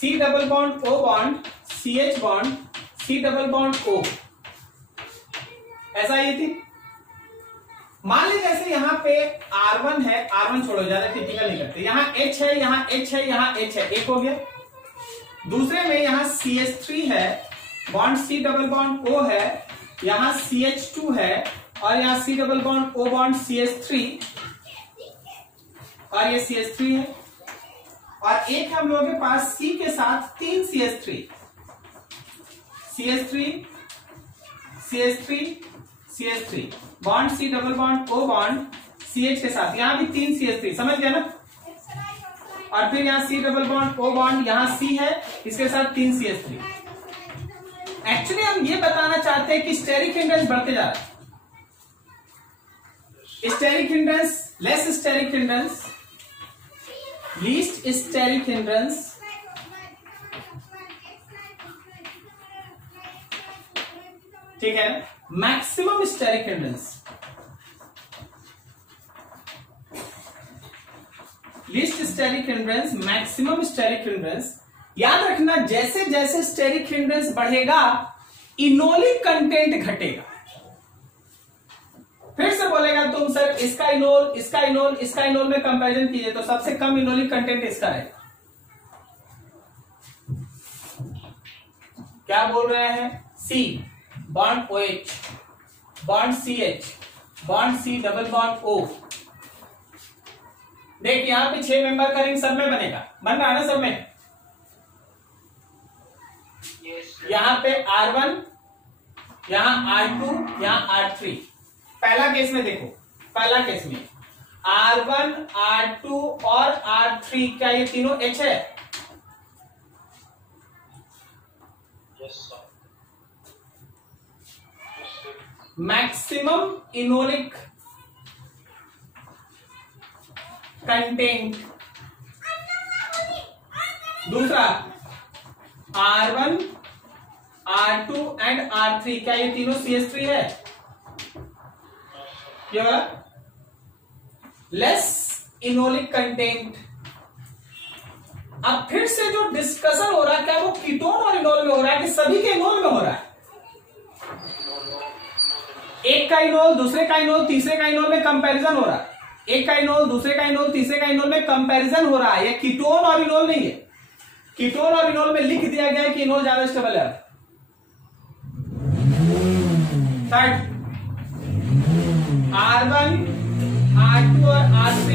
C double bond O bond CH bond C double bond O, ऐसा ये थी। मान लीजिए जैसे यहाँ पे R1 है, R1 छोड़ो, ज्यादा टिपिकल नहीं करते, यहाँ H है, यहाँ H है, यहाँ H है, एक हो गया। दूसरे में यहाँ CH3 है, bond C double bond O है, यहाँ CH2 है, और यहाँ C double bond O bond CH3, और ये CH3 है, और एक हम लोगों के पास C के साथ 3 CH3, CH3 CH3 CH3, bond C double bond O bond CH के साथ, यहां भी 3 CH3, समझ गया ना। और फिर यहाँ C double bond O bond, यहाँ C है, इसके साथ 3 CH3। एक्चुअली हम ये बताना चाहते हैं कि स्टेरिक हिंड्रेंस बढ़ते जा रहा है। Steric hindrance, less steric hindrance, least steric hindrance, ठीक है, maximum steric hindrance, least steric hindrance, maximum steric hindrance. याद रखना, जैसे जैसे स्टेरिक हिंड्रेंस बढ़ेगा इनोलिक कंटेंट घटेगा। फिर से बोलेगा तुम सर इसका इनोल, इसका इनोल, इसका इनोल में कंपैरिजन कीजिए तो सबसे कम इनोलिक कंटेंट इसका है। क्या बोल रहे हैं? C bond OH bond CH bond C double bond O। देख यहां पे 6 मेंबर का रिंग सब में बनेगा, बन रहा है ना सब में। यहां पे R1, यहां R2, यहां R3। पहला केस में देखो, पहला केस में R1, R2 और R3, क्या ये तीनों H है? Maximum enolic content. दूसरा R1, R2 एंड R3, क्या ये तीनों CH3 है? ये वाला लेस इनोलिक कंटेंट। अब फिर से जो डिस्कशन हो रहा है, क्या वो कीटोन और इनोल में हो रहा है कि सभी के इनोल में हो रहा है? एक का इनोल, दूसरे का इनोल, तीसरे का इनोल में कंपैरिजन हो रहा है। एक का इनोल, दूसरे का इनोल, तीसरे का इनोल में कंपैरिजन हो रहा है। ये कीटोन और इनोल नहीं है। कीटोन और इनोल में लिख दिया गया है कि इनोल ज्यादा स्टेबल है। थर्ड R1, R2 और R3,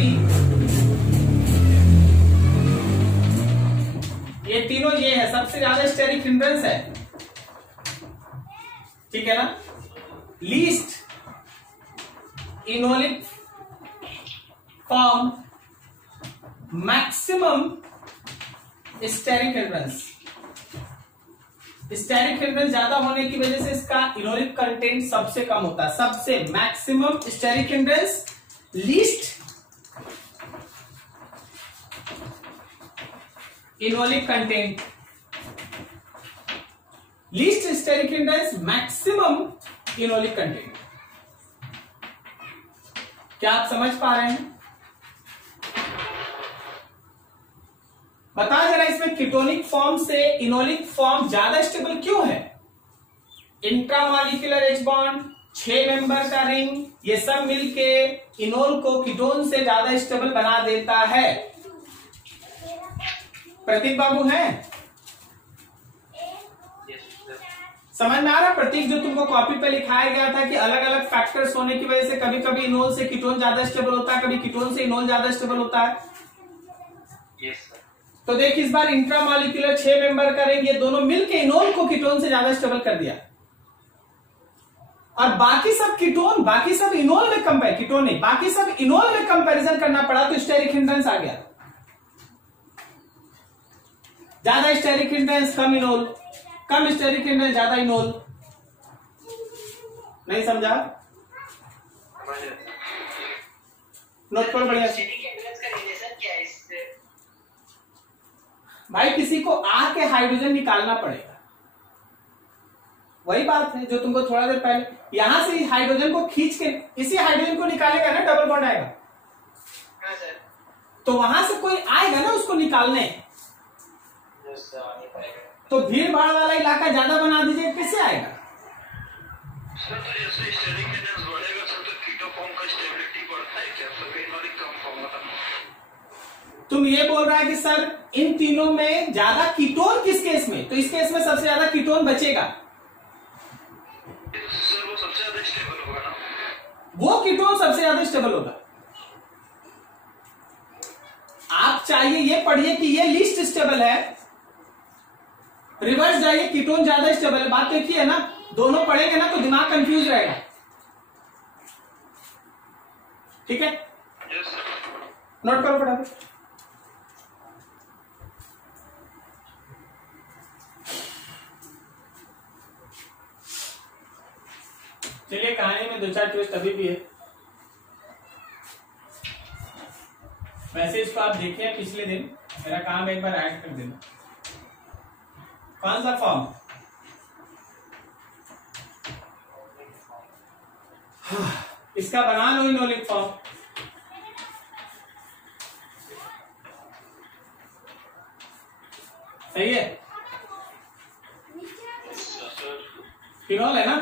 ये तीनों ये है, सबसे ज्यादा स्टेरिक हिंड्रेंस है, ठीक है ना। Least enolic form, maximum steric hindrance. Steric hindrance ज्यादा होने की वजह से इसका इनोलिक कंटेंट सबसे कम होता है। सबसे maximum steric hindrance, least enolic content, least steric hindrance, maximum enolic content. क्या आप समझ पा रहे हैं? बता जरा, इसमें कीटोनिक फॉर्म से इनोलिक फॉर्म ज्यादा स्टेबल क्यों है? इंट्रामॉलिक्यूलर H बॉन्ड, 6 मेंबर का रिंग, ये सब मिलके इनोल को कीटोन से ज्यादा स्टेबल बना देता है। प्रतीक बाबू है? समझ में आ रहा है? प्रतीक, जो तुमको कॉपी पे लिखाया गया था कि अलग अलग फैक्टर्स होने की वजह से कभी कभी इनोल से कीटोन ज्यादा स्टेबल होता है, कभी कीटोन से इनोल ज्यादा स्टेबल होता है। तो देख, इस बार इंट्रामॉलिक्यूलर 6 मेंबर का रिंग, ये दोनों मिलके इनोल को कीटोन से ज्यादा स्टेबल कर दिया, और बाकी सब कीटोन, बाकी सब इनोल में कंपेयर, कीटोन नहीं, बाकी सब इनोल में कंपैरिजन करना पड़ा, तो स्टेरिक हिंड्रेंस आ गया। ज्यादा स्टेरिक हिंड्रेंस, कम इनोल, कम स्टेरिक हिंड्रेंस, ज्यादा इनोल। नहीं समझा? नोट करो बढ़िया से भाई। किसी को आके हाइड्रोजन निकालना पड़ेगा, वही बात है जो तुमको थोड़ा देर पहले, यहां से हाइड्रोजन को खींच के इसी हाइड्रोजन को निकालेगा ना, डबल बॉन्ड आएगा। हाँ सर। तो वहां से कोई आएगा ना उसको निकालने, तो भीड़ भाड़ वाला इलाका ज्यादा बना दीजिए, कैसे आएगा? सर तो जैसे स्टेरिक एनर्जी बढ़ेगा सर तो कीटो फॉर्म का स्टेबिलिटी बढ़ता है क्या? सर इनोलिक कम फॉर्म होता है। तुम ये बोल रहा है कि सर इन तीनों में ज्यादा कीटोन किस केस में? तो इस केस में सबसे ज्यादा कीटोन बचेगा। सर वो सबसे ज्यादा स्टेबल होगा ना? वो कीटोन सबसे ज्यादा स्टेबल होगा। आप चाहिए ये पढ़िए कि ये लिस्ट स्टेबल है, रिवर्स जाइए कीटोन ज्यादा स्टेबल है। बात तो एक ही है ना, दोनों पढ़ेंगे ना तो दिमाग कंफ्यूज रहेगा। ठीक है, नोट करो फटाफट। चलिए, कहानी में 2-4 ट्विस्ट अभी भी है। वैसे इसको आप देखिए पिछले दिन, मेरा काम एक बार ऐड कर देना। कौन सा फॉर्म? इसका बना लो इनोलिक फॉर्म। सही है, फिनॉल है ना,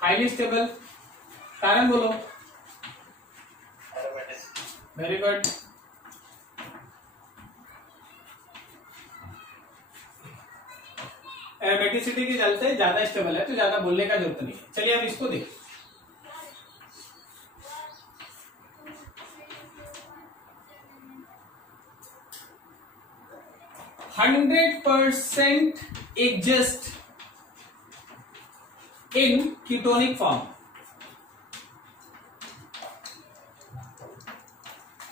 हाईली स्टेबल। कारण बोलो। Very good. एरोमेटिसिटी के चलते ज्यादा स्टेबल है, तो ज्यादा बोलने का जरूरत नहीं है। चलिए अब इसको देखिए। %% exist in ketonic form.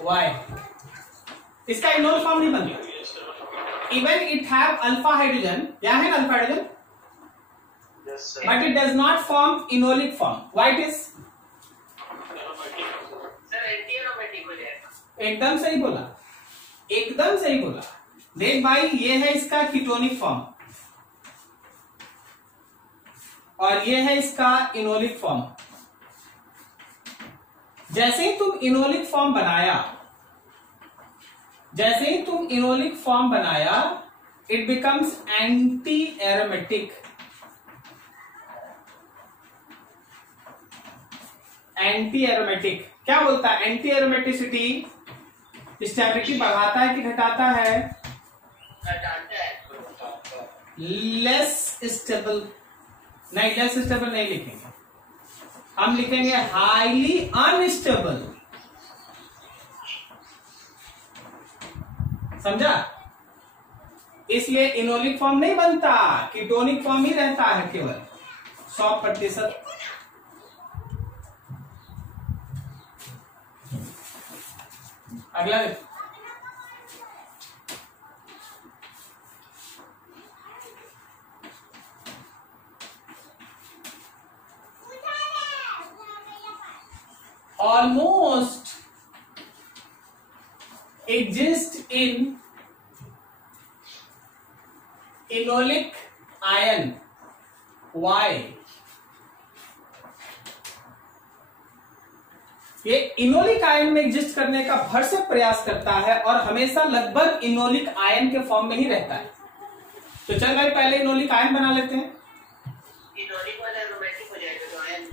Why? इसका इनोल फॉर्म नहीं बनता। Even it have alpha hydrogen, क्या है ना alpha hydrogen? Yes, sir. But it does not form enolic form. Why it is? Sir anti aromatic हो जाएगा। एकदम सही बोला, एकदम सही बोला। देख भाई, ये है इसका कीटोनिक फॉर्म और ये है इसका इनोलिक फॉर्म। जैसे ही तुम इनोलिक फॉर्म बनाया, जैसे ही तुम इनोलिक फॉर्म बनाया, it becomes anti aromatic. Anti aromatic क्या बोलता है? एंटी एरोमेटिसिटी स्टेबिलिटी बढ़ाता है कि घटाता है? घटाता है। लेस स्टेबल नहीं, लेस स्टेबल नहीं लिखेंगे, हम लिखेंगे हाईली अनस्टेबल। समझा? इसलिए इनोलिक फॉर्म नहीं बनता, कीटोनिक फॉर्म ही रहता है केवल 100%। अगला देखो। Almost exist in enolic ion. Why? ये इनोलिक आयन में एग्जिस्ट करने का भरसक प्रयास करता है और हमेशा लगभग इनोलिक आयन के फॉर्म में ही रहता है। तो चल भाई, पहले इनोलिक आयन बना लेते हैं। इनोलिक वाला एरोमेटिक हो जाएगा तो आयन।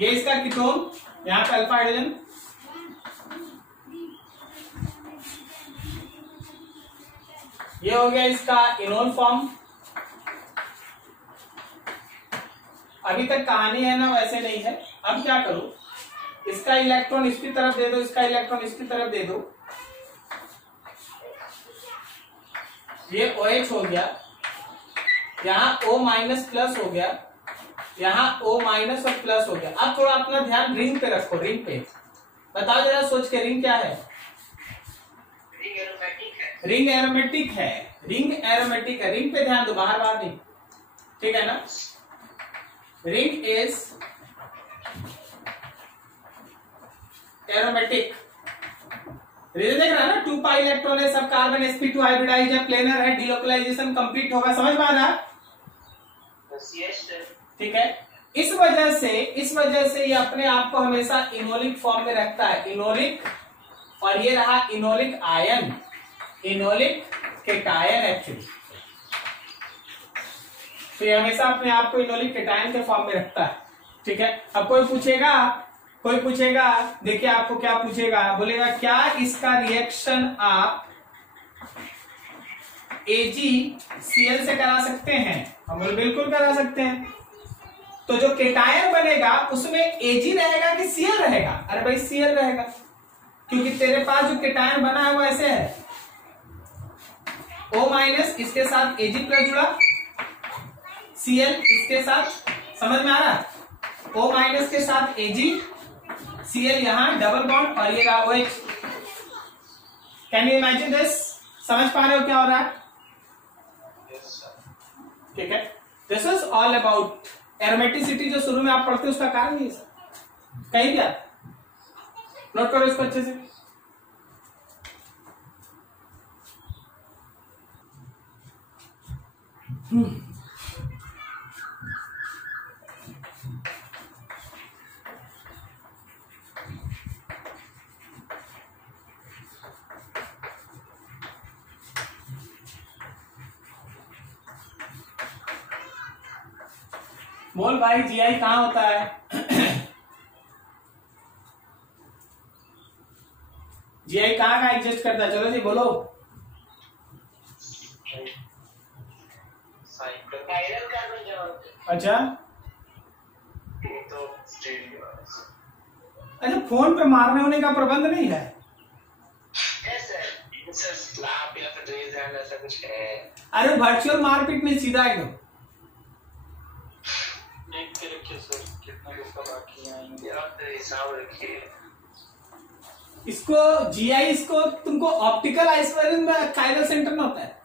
ये इसका कीटोन, यहाँ पे अल्फा हाइड्रोजन, ये हो गया इसका इनोल फॉर्म। अभी तक कहानी है ना, वैसे नहीं है। अब क्या करूं, इसका इलेक्ट्रॉन इसकी तरफ दे दो, इसका इलेक्ट्रॉन इसकी तरफ दे दो। ये OH हो गया, यहाँ O माइनस प्लस हो गया, यहाँ O माइनस और प्लस हो गया। अब थोड़ा अपना ध्यान रिंग पे रखो, रिंग पे। बताओ जरा सोच के, रिंग क्या है? रिंग एरोमेटिक है। रिंग एरोमेटिक है, रिंग एरोमेटिक है। रिंग पे ध्यान दो, बाहर बाहर नहीं, ठीक है ना? Ring is aromatic. रीजन देख रहा है ना, 2 पाई इलेक्ट्रॉन है, सब कार्बन sp2 हाइब्रिडाइज है, प्लेनर है, डीलोकलाइजेशन कंप्लीट होगा। समझ पा रहा? Yes sir. ठीक है। इस वजह से ये अपने आप को हमेशा इनोलिक फॉर्म में रखता है, इनोलिक, और ये रहा enolic ion, enolic cation actually. तो ये हमेशा अपने आप को इनोलिक केटायन के फॉर्म में रखता है, ठीक है। अब कोई पूछेगा, देखिए आपको क्या पूछेगा, बोलेगा क्या इसका रिएक्शन आप AgCl से करा सकते हैं? हम बोले बिल्कुल करा सकते हैं। तो जो केटायन बनेगा उसमें Ag रहेगा कि Cl रहेगा? अरे भाई Cl रहेगा, क्योंकि तेरे पास जो केटायन बना है वो ऐसे है, O- इसके साथ Ag+ जुड़ा, Cl इसके साथ, समझ में आ रहा है? O- के साथ Ag, Cl यहां डबल बॉन्ड, और ये रहा OH। Can you imagine this? समझ पा रहे हो क्या हो रहा है? ठीक है, this is all about aromaticity. जो शुरू में आप पढ़ते हो उसका कारण नहीं है, कहीं भी आता, नोट करो इसको अच्छे से। बोल भाई, जीआई कहाँ होता है? जीआई कहाँ का एग्जिस्ट करता है? चलो जी बोलो। अच्छा, अच्छा, फोन पे मारने होने का प्रबंध नहीं है? ऐसा कुछ है? अरे वर्चुअल मारपीट में सीधा एकदम। सर कितना बाकी आएंगे आप हिसाब रखिए। इसको जीआई, इसको तुमको ऑप्टिकल आइसोलेशन में कायरल सेंटर में होता है,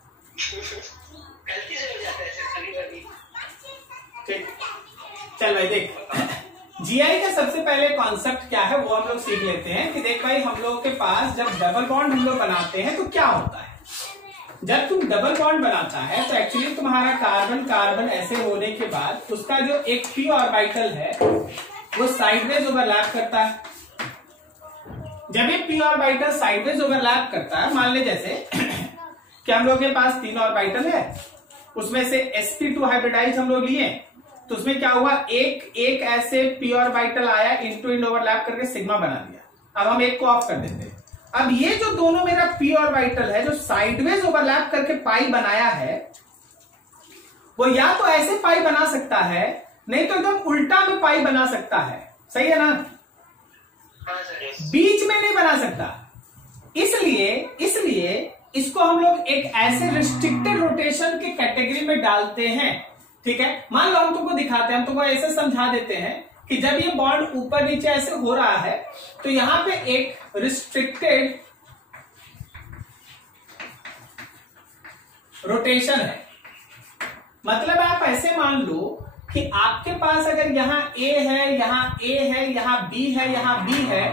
गलती से हो जाता है सर कभी। ठीक, चल भाई देख, जीआई का सबसे पहले कॉन्सेप्ट क्या है वो हम लोग सीख लेते हैं कि देख भाई, हम लोग के पास जब डबल बॉन्ड हम लोग बनाते हैं तो क्या होता है। जब तुम डबल बॉन्ड बनाता है तो एक्चुअली तुम्हारा कार्बन कार्बन ऐसे होने के बाद उसका जो एक p ऑर्बिटल है वो साइडवेज ओवरलैप करता है। जब ये p ऑर्बिटल साइडवेज ओवरलैप करता है, मान ले जैसे कि हम लोग के पास 3 ऑर्बिटल है, उसमें से sp2 हाइब्रिडाइज हम लोग लिए, तो उसमें क्या हुआ, एक ऐसे p ऑर्बिटल आया, इंटू ओवरलैप करके सिग्मा बना दिया। अब हम एक को ऑफ कर देते हैं। अब ये जो दोनों मेरा p ऑर्बिटल है जो साइडवेज ओवरलैप करके पाई बनाया है, वो या तो ऐसे पाई बना सकता है, नहीं तो एकदम उल्टा में पाई बना सकता है, सही है ना? बीच में नहीं बना सकता। इसलिए इसको हम लोग एक ऐसे रिस्ट्रिक्टेड रोटेशन के कैटेगरी में डालते हैं, ठीक है। मान लो हम तुमको दिखाते हैं, हम तुमको ऐसे समझा देते हैं कि जब ये बॉन्ड ऊपर नीचे ऐसे हो रहा है तो यहां पे एक रिस्ट्रिक्टेड रोटेशन है। मतलब आप ऐसे मान लो कि आपके पास अगर यहाँ A है, यहाँ A है, यहाँ B है, यहाँ B है,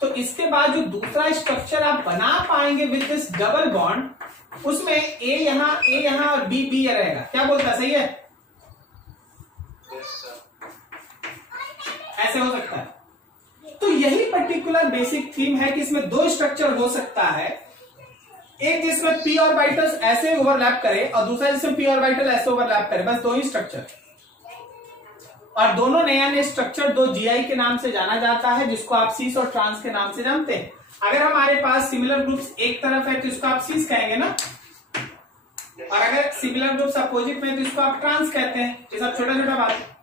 तो इसके बाद जो दूसरा स्ट्रक्चर आप बना पाएंगे विद दिस डबल बॉन्ड, उसमें A यहाँ और B रहेगा। क्या बोलता है, सही है? ऐसे हो सकता है। तो यही पर्टिकुलर बेसिक थीम है कि इसमें 2 स्ट्रक्चर हो सकता है, एक जिसमें p ऑर्बिटल्स ऐसे ओवरलैप करे और दूसरा जिसमें p ऑर्बिटल ऐसे ओवरलैप करे, बस 2 ही स्ट्रक्चर। और दोनों नया स्ट्रक्चर 2 जीआई के नाम से जाना जाता है, जिसको आप सीस और ट्रांस के नाम से जानते हैं। अगर हमारे पास सिमिलर ग्रुप्स एक तरफ है तो इसको आप सीस कहेंगे ना, और अगर सिमिलर ग्रुप्स अपोजिट में तो इसको आप ट्रांस कहते हैं। ये सब छोटा छोटा बात,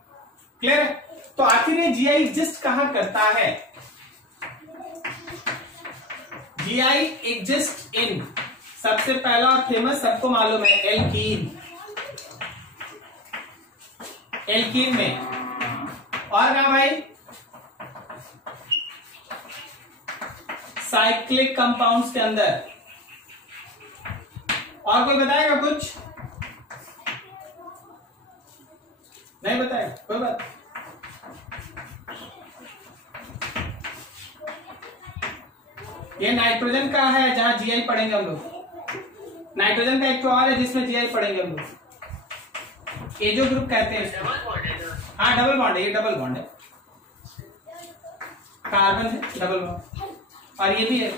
क्लियर है? तो आखिर ये जीआई एग्जिस्ट कहां करता है? जीआई एग्जिस्ट इन, सबसे पहला और फेमस सबको मालूम है, एल्कीन। एल्कीन में, और क्या भाई, साइक्लिक कंपाउंड्स के अंदर। और कोई बताएगा कुछ? नहीं बताएगा, कोई बात। ये नाइट्रोजन का है जहां जीआई पढ़ेंगे हम लोग। नाइट्रोजन का एक तो और है जिसमें जीआई पढ़ेंगे हम लोग, एजो ग्रुप कहते हैं इसको। हाँ डबल बॉन्ड है, ये डबल बॉन्ड है, कार्बन है डबल बॉन्ड, और ये भी है।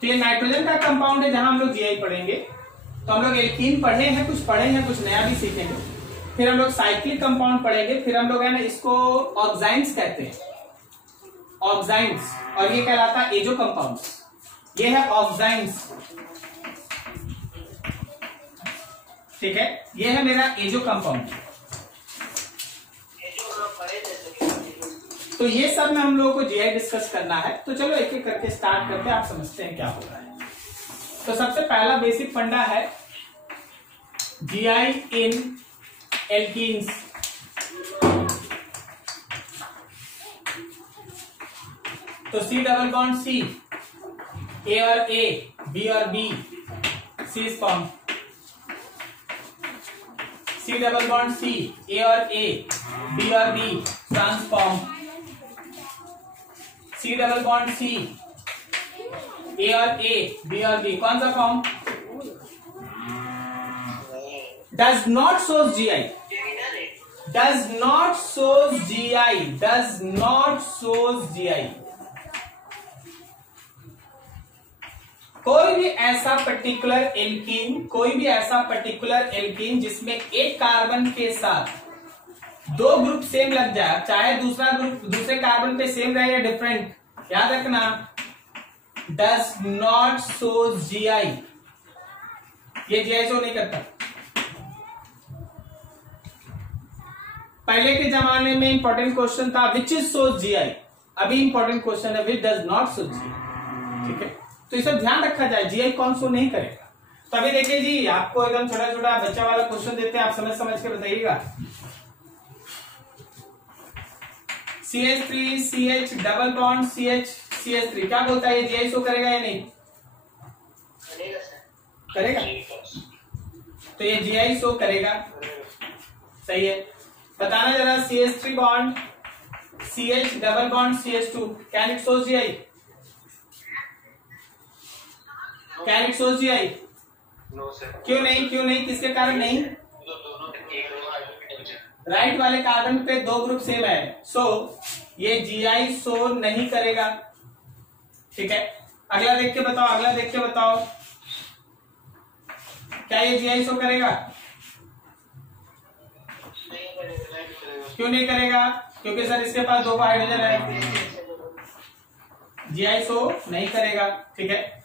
तो ये नाइट्रोजन का कंपाउंड है जहां हम लोग जीआई पढ़ेंगे। तो हम लोग एल्कीन पढ़े हैं, कुछ नया भी सीखेंगे। फिर हम लोग साइक्लिक कंपाउंड पढ़ेंगे। फिर हम लोग है ना इसको ऑक्साइड्स कहते हैं, ऑक्साइड्स, और ये कहलाता है एजो कंपाउंड। ये है ऑक्साइड्स, ठीक है, ये है मेरा एजो कंपाउंड। तो ये सब में हम लोगों को जीआई डिस्कस करना है। तो चलो एक एक करके स्टार्ट करते हैं, आप समझते हैं क्या हो रहा है। तो सबसे पहला बेसिक फंडा है जीआई इन एल्कीन्स। तो सी डबल बॉन्ड सी, ए और ए, बी और B, C form. C double bond C, A और ए, बी और B, transform. C double bond C, A और ए, बी और बी, कौन सा form? Does not shows GI, does not shows GI, does not shows GI. कोई भी ऐसा particular alkene, कोई भी ऐसा पर्टिकुलर एल्कीन जिसमें एक कार्बन के साथ दो ग्रुप सेम लग जाए, चाहे दूसरा ग्रुप दूसरे कार्बन पे सेम रहे या डिफरेंट, याद रखना डज नॉट सोज जीआई, ये जीआई शो नहीं करता। पहले के जमाने में इंपॉर्टेंट क्वेश्चन था विच इज सोज जीआई, अभी इंपॉर्टेंट क्वेश्चन है which does not shows GI, ठीक है। तो इसे ध्यान रखा जाए जीआई कौन सो नहीं करेगा। तो अभी देखिए जी, आपको एकदम छोटा छोटा बच्चा वाला क्वेश्चन देते हैं, आप समझ समझ के बताइएगा। CH3 CH double bond CH CH3, क्या बोलता है ये जीआई शो करेगा या नहीं करेगा? तो ये जीआई शो करेगा, सही है। बताना जरा CH3 bond CH double bond CH2, can it show GI? Can it show GI? क्यों नहीं, क्यों नहीं, किसके कारण नहीं? राइट वाले कार्बन पे दो ग्रुप सेम है, सो ये जीआई शो नहीं करेगा, ठीक है। अगला देख के बताओ, अगला देख के बताओ, क्या ये जीआई शो करेगा? क्यों नहीं करेगा? क्योंकि सर इसके पास दो हाइड्रोजन है, जीआई शो नहीं करेगा, ठीक है।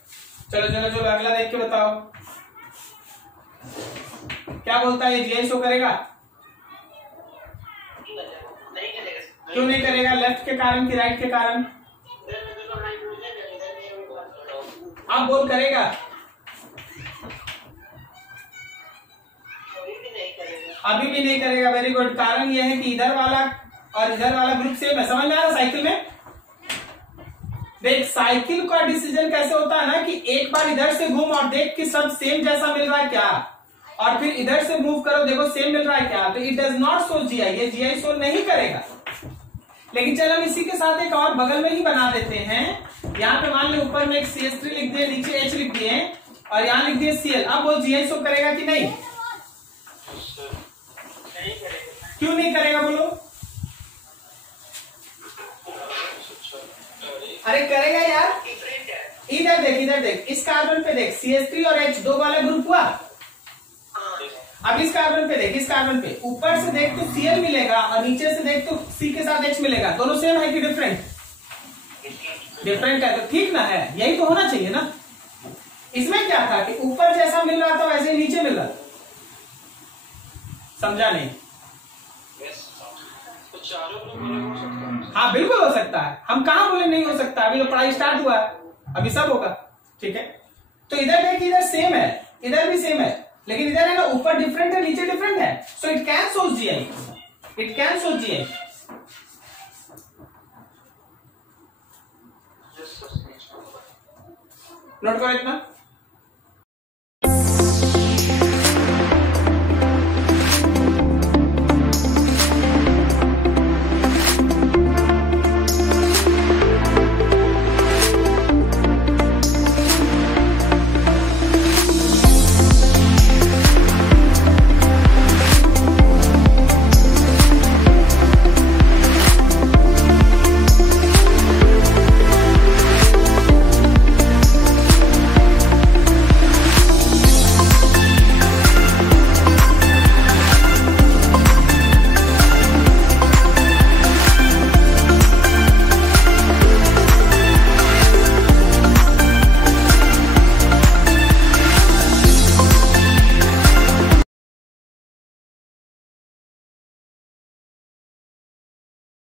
चलो चलो चलो अगला देख के बताओ, क्या बोलता है ये जीआई शो करेगा? क्यों नहीं करेगा? लेफ्ट के कारण कि राइट के कारण? आप बोल करेगा? अभी भी नहीं करेगा, वेरी गुड। कारण यह है कि इधर वाला और इधर वाला ग्रुप सेम है, समझ में आ रहा साइकिल में? देख साइकिल का डिसीजन कैसे होता है ना कि एक बार इधर से घूम और देख कि सब सेम जैसा मिल रहा है क्या, और फिर इधर से मूव करो देखो सेम मिल रहा है क्या। तो it does not show GI, ये जीआई शो नहीं करेगा। लेकिन चल हम इसी के साथ एक और बगल में ही बना देते हैं। यहाँ पे मान लो ऊपर में एक CH3 लिख दिए, नीचे H लिख दिए और यहाँ लिख दिए Cl। अब वो जीआई शो करेगा कि नहीं? क्यों नहीं करेगा बोलो? अरे करेगा यार, इधर देख, इधर देख, इस कार्बन पे देख CH3 और H दो वाला ग्रुप हुआ। अब इस कार्बन पे देख, इस कार्बन पे ऊपर से देख तो Cl मिलेगा और नीचे से देख तो C के साथ H मिलेगा। दोनों सेम है कि डिफरेंट? डिफरेंट है, तो ठीक ना है, यही तो होना चाहिए ना। इसमें क्या था कि ऊपर जैसा मिल रहा था वैसे ही नीचे मिल रहा था, समझा नहीं? हाँ बिल्कुल हो सकता है, हम कहां बोले नहीं हो सकता, अभी तो पढ़ाई स्टार्ट हुआ है, अभी सब होगा, ठीक है। तो इधर देख, इधर सेम है, इधर भी सेम है, लेकिन इधर है ना ऊपर डिफरेंट है, नीचे डिफरेंट है, so it can show GI, it can show GI. Note करो इतना।